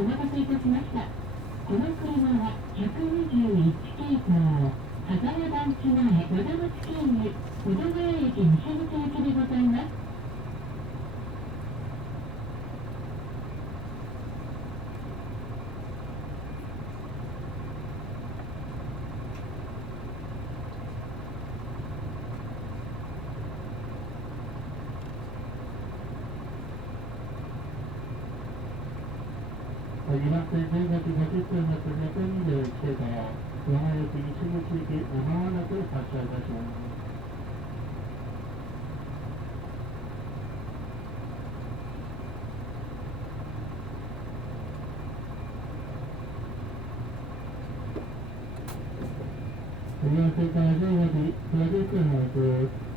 お待たせいたしました。この車は121系統、羽沢団地前、和田町経由、保土ヶ谷駅西口行きでございます。2番線10月50分の221系統、和賀駅西口行き、まもなく発車いたします。2番線から15時50分のです。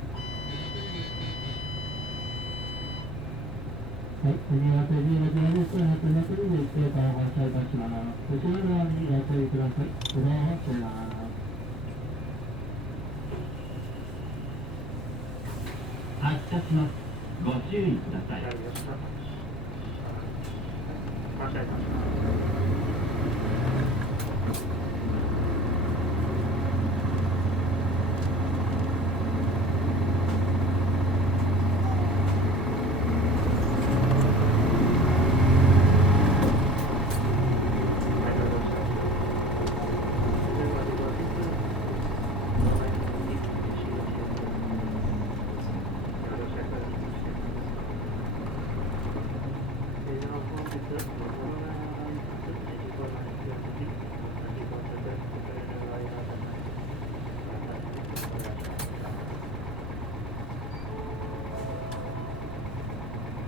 はい、次は15時50分発の221系統を発車いたします。後ろ側にご注意ください。ドアを閉めます。発車します。ご注意ください。発車いたします。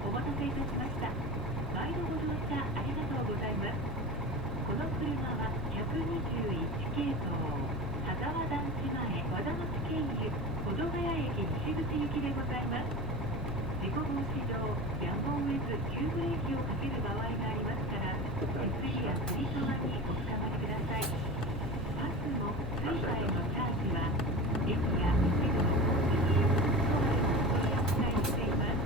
お待たせいたしました。毎度ご乗車ありがとうございます。この車は121系統、羽沢団地前、和田町経由、保土ヶ谷駅西口行きでございます。事故防止上、やむを得ず急ブレーキをかける場合がありますから、手すりやつり革におつかまりください。パスもスイカへのチャージは、駅や店のコンビニ、ストアへお取り扱いしています。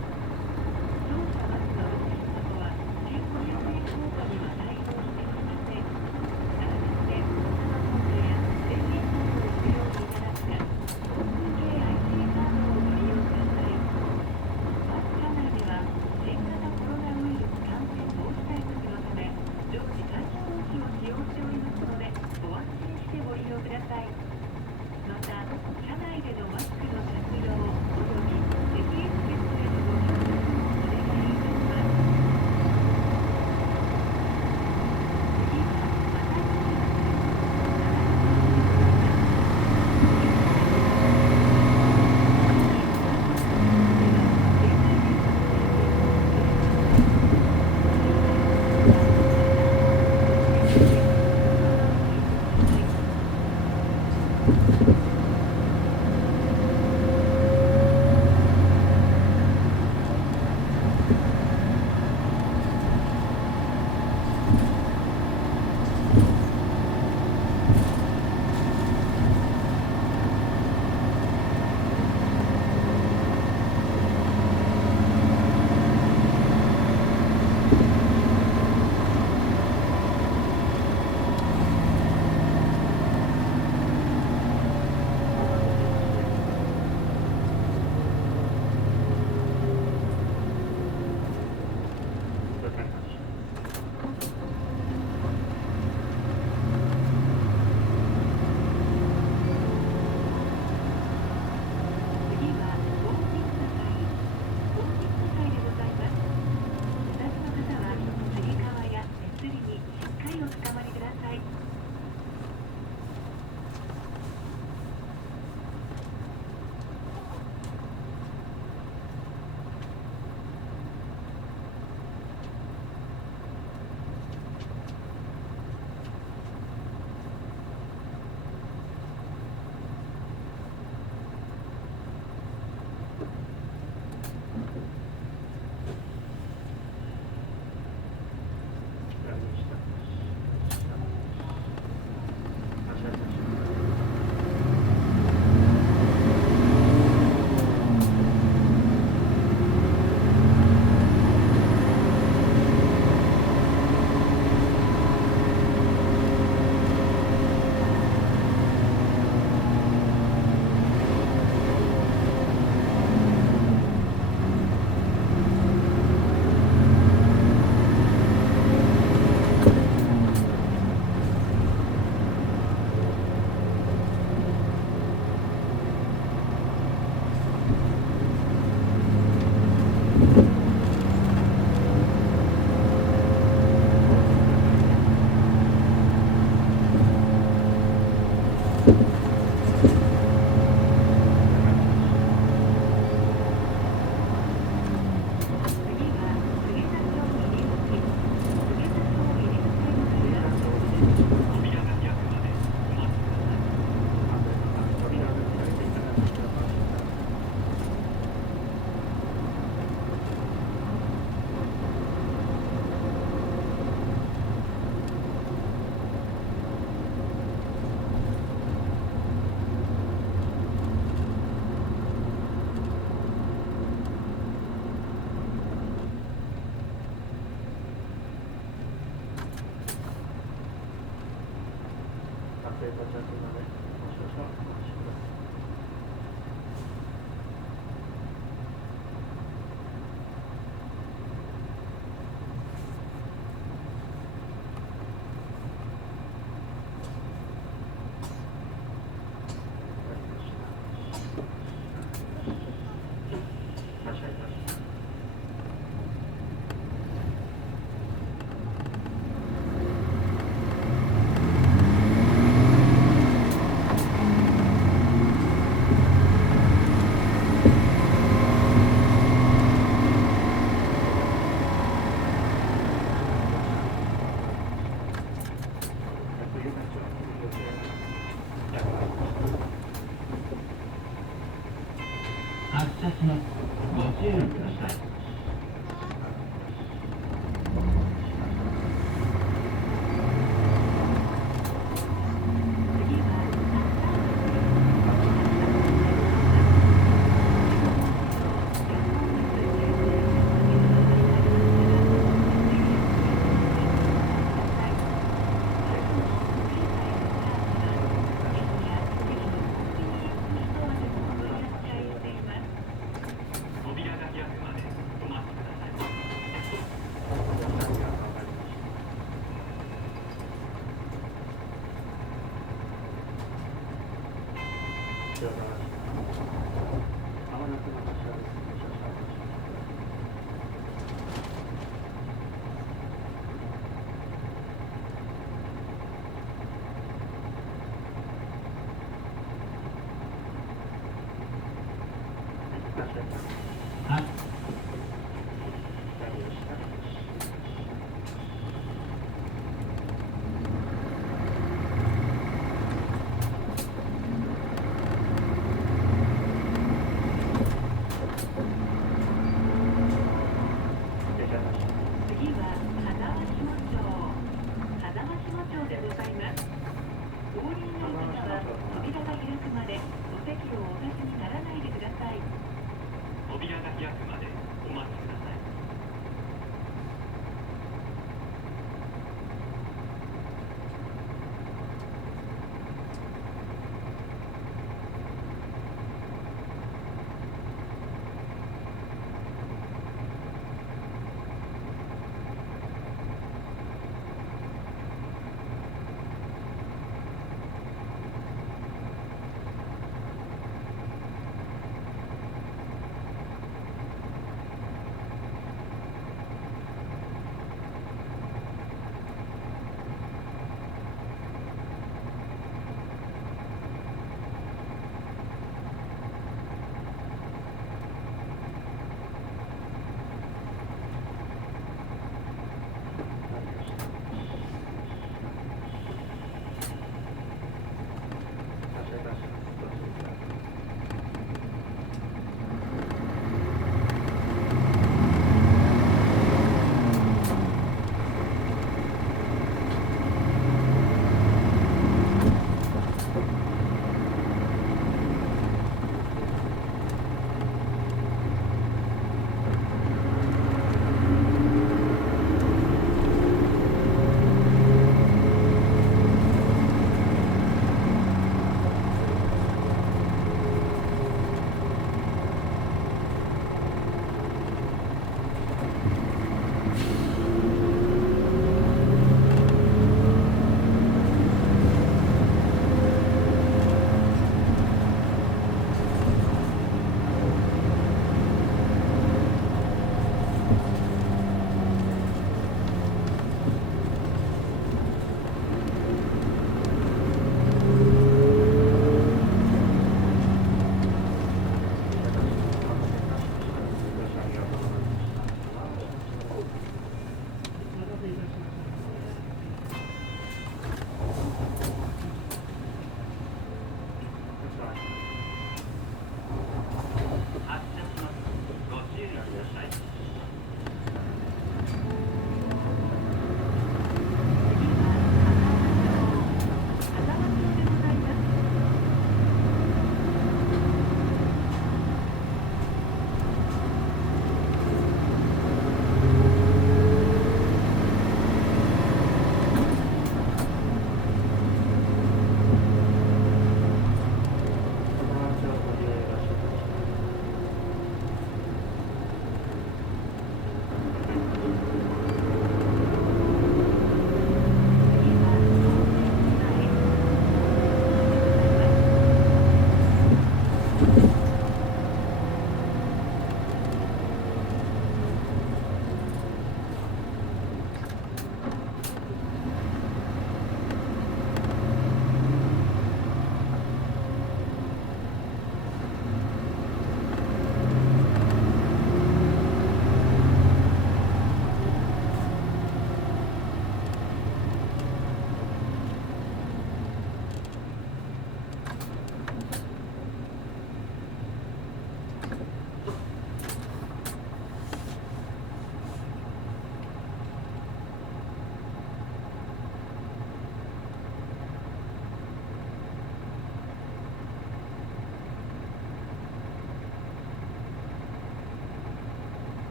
乗車バスのお客様は、健康や成効果には対応しておりません。改めて、おスマホや電源などをご利用いただくか、交通系 IC カードをご利用ください。バス車内では、新型コロナウイルス感染防止対策のため、常時感染装置を使用しておりますので、ご発車いたしますので、もう少々お待ちください。発車いたします。発車します。ご注意ください。次は扉が開くまで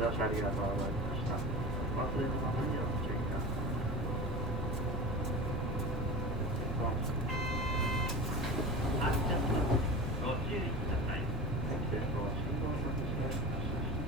出しありがとうございました。忘れ物何を注意か。発車します。ご注意ください。電動信号処理して発車して。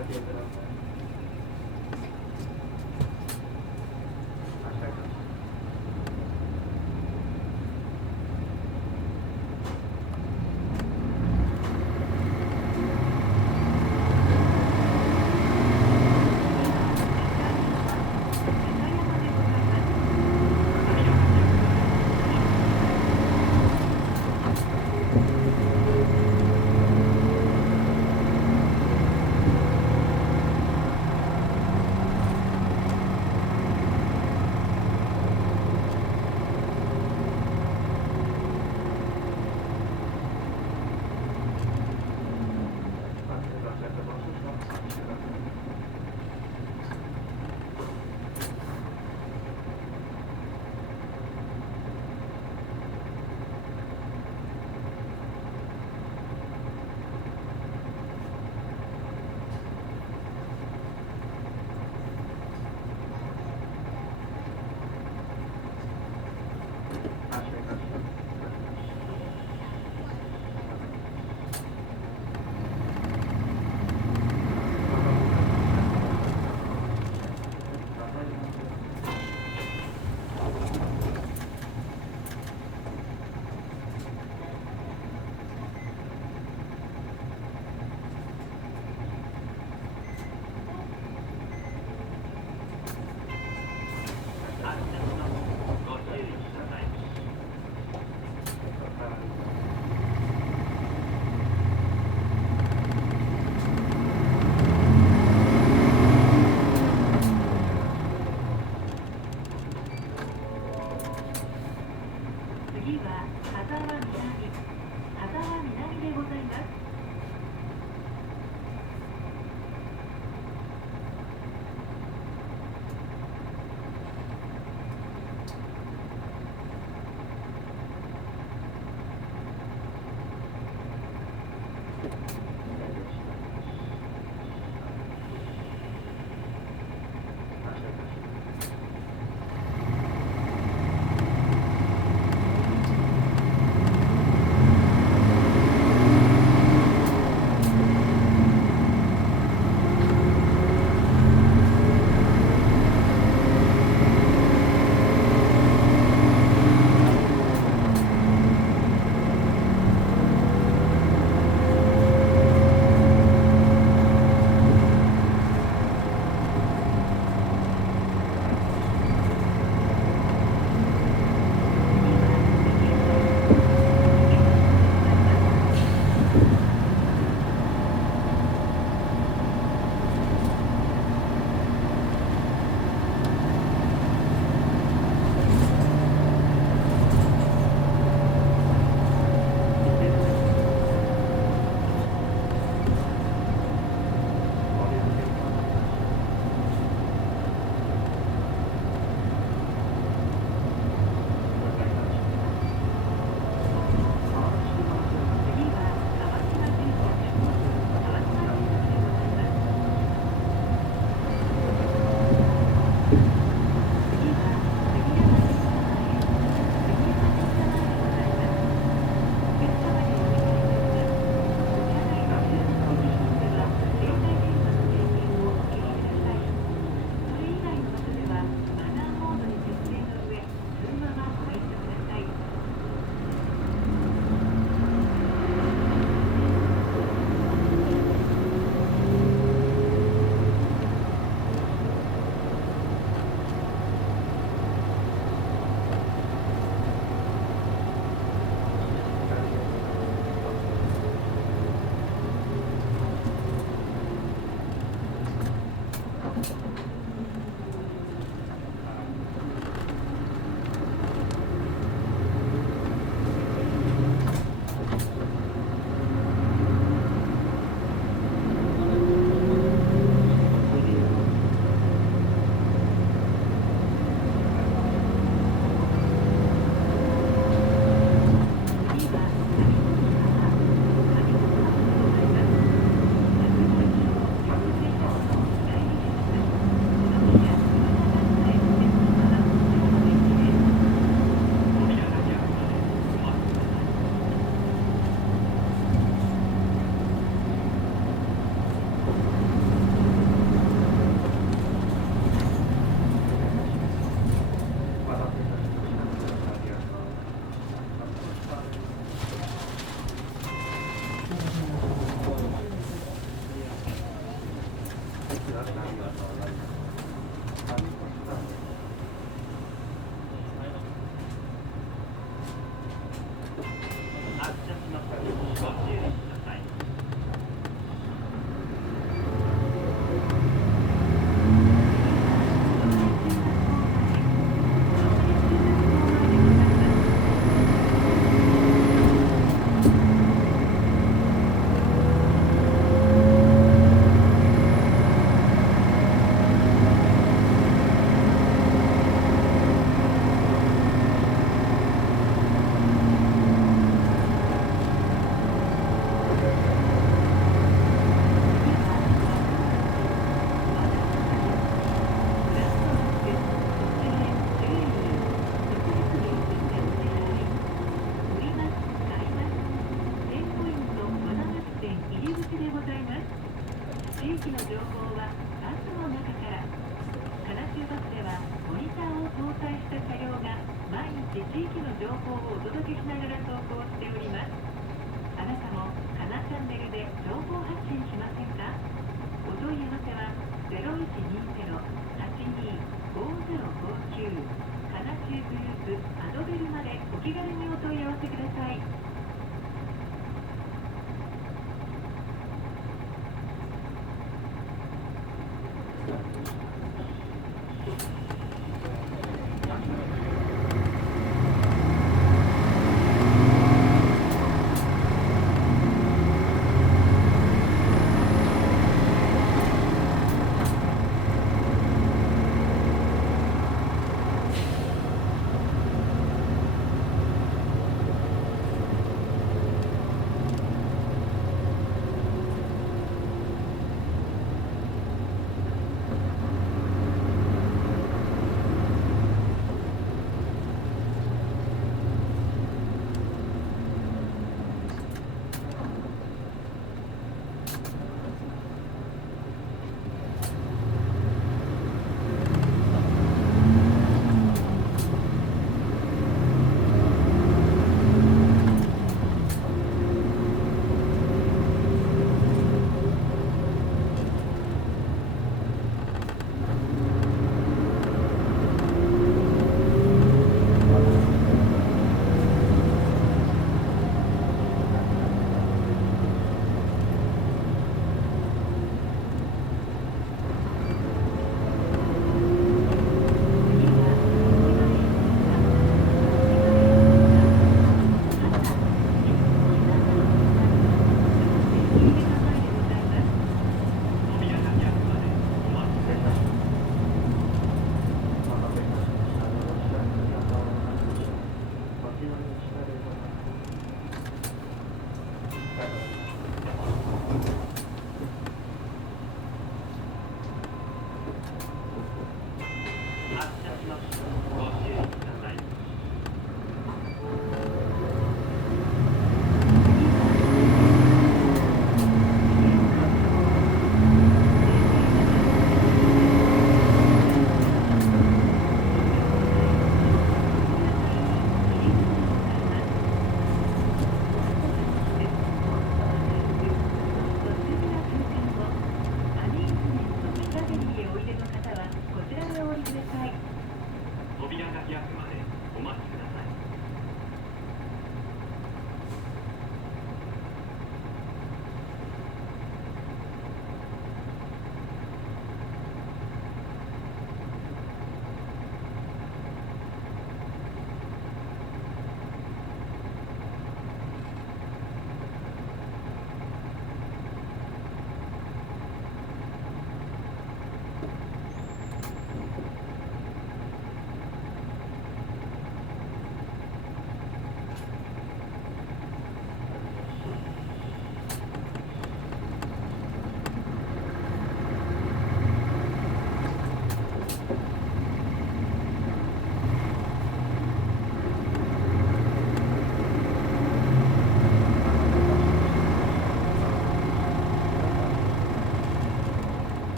けください。次は羽沢南でございます。発車します。ご注意ください。地域の情報はバスの中から。神奈中バスではモニターを搭載した車両が毎日地域の情報をお届けしながら走行しております。あなたもカナチャンネルで情報発信しませんか？お問い合わせは0120-825059カナチューグループアドベルまでお気軽にお問い合わせください。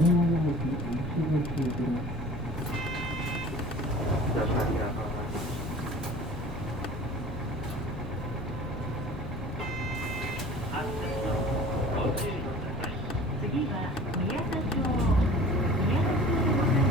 電話用紙、すぐ通くだ。ありがとうございます。発車のご注意ください。次は宮田町。宮田町でございます。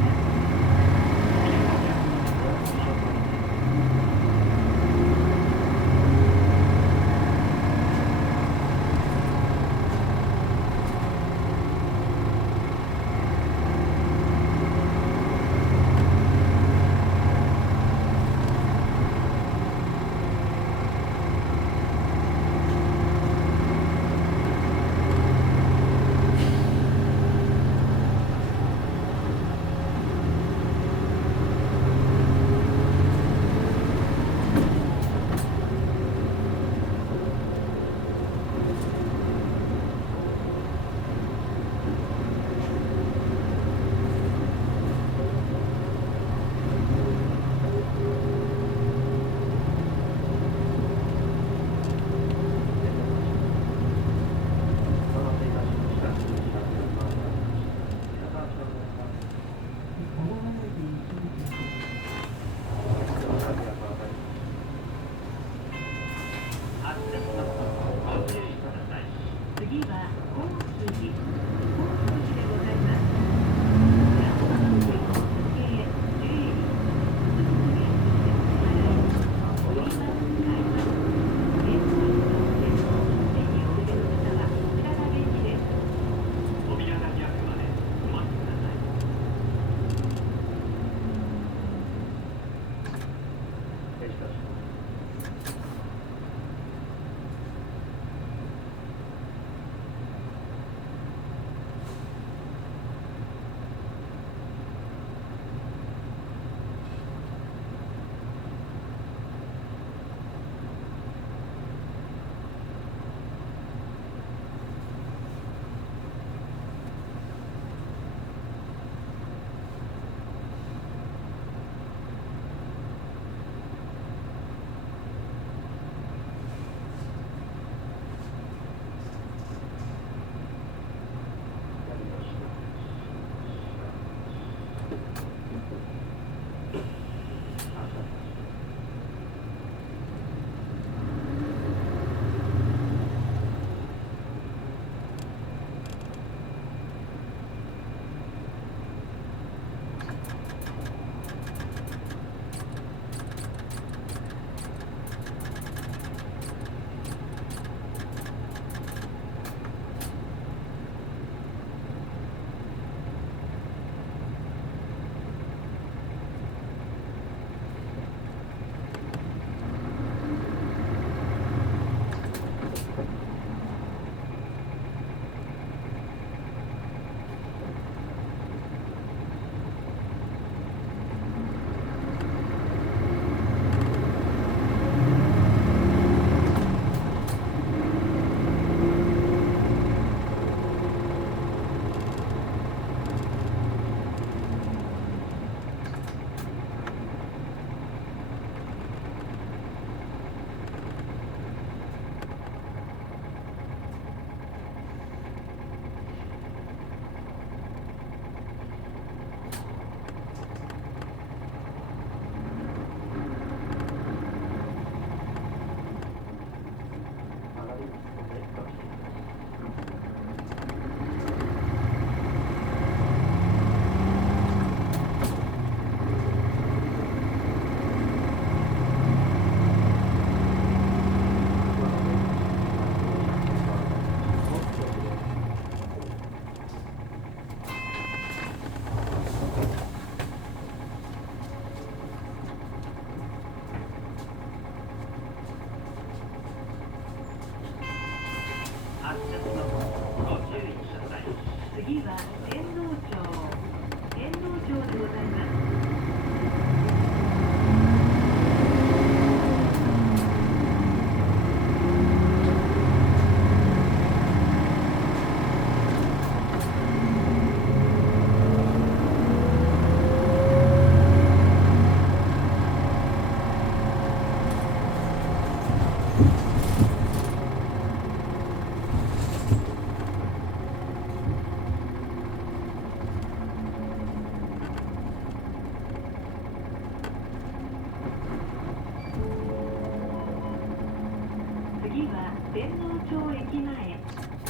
次は本筋でございます。次は天皇町でございます。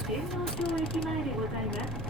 天皇町駅前でございます。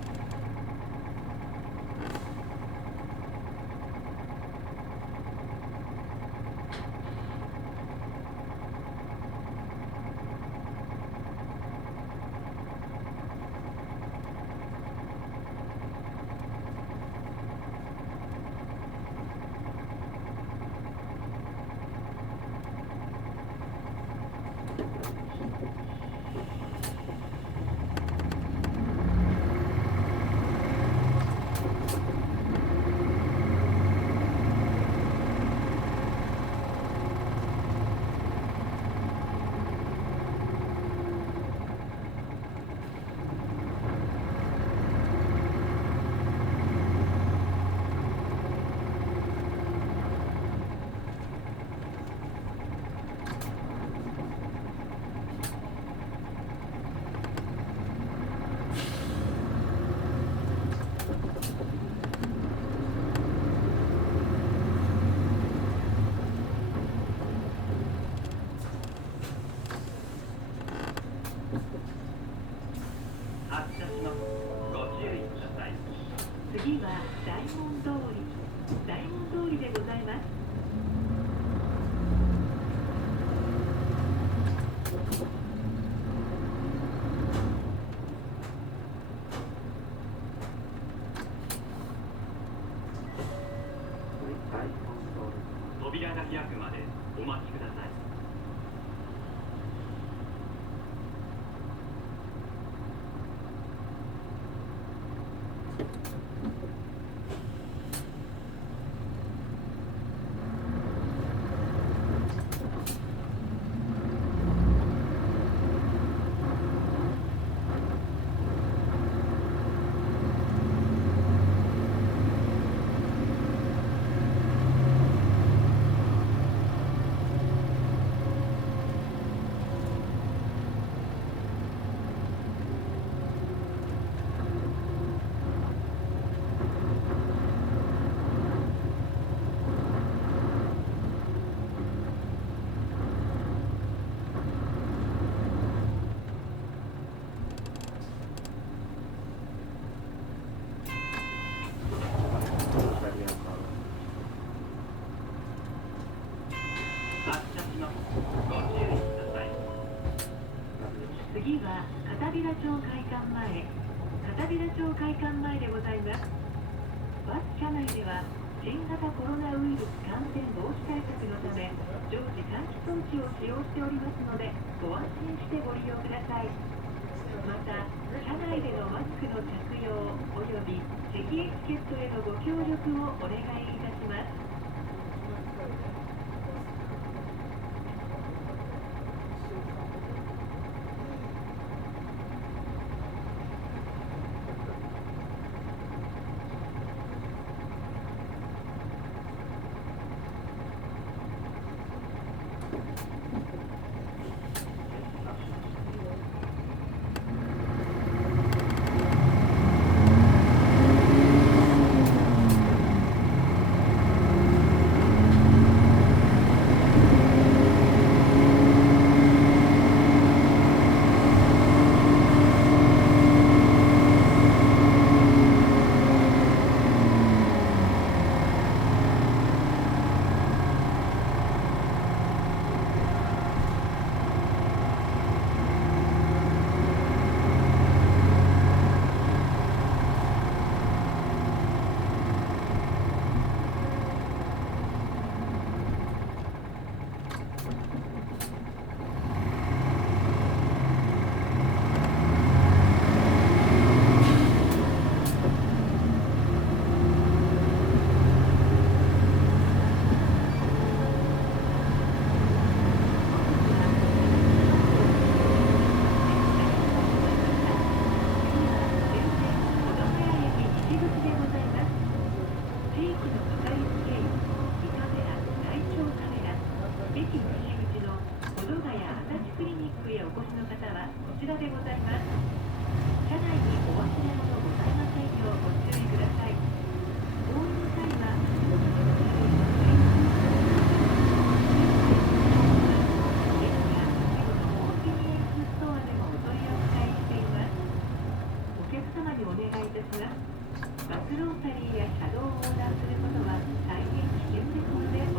次は大門通りでございます。扉が開くまでお待ちください。次は片平町会館前でございます。バス車内では新型コロナウイルス感染防止対策のため常時換気装置を使用しておりますのでご安心してご利用ください。また車内でのマスクの着用および席エチケットへのご協力をお願いいたします。様にお願いいたします。バスロータリーや車道を横断することは大変危険ですので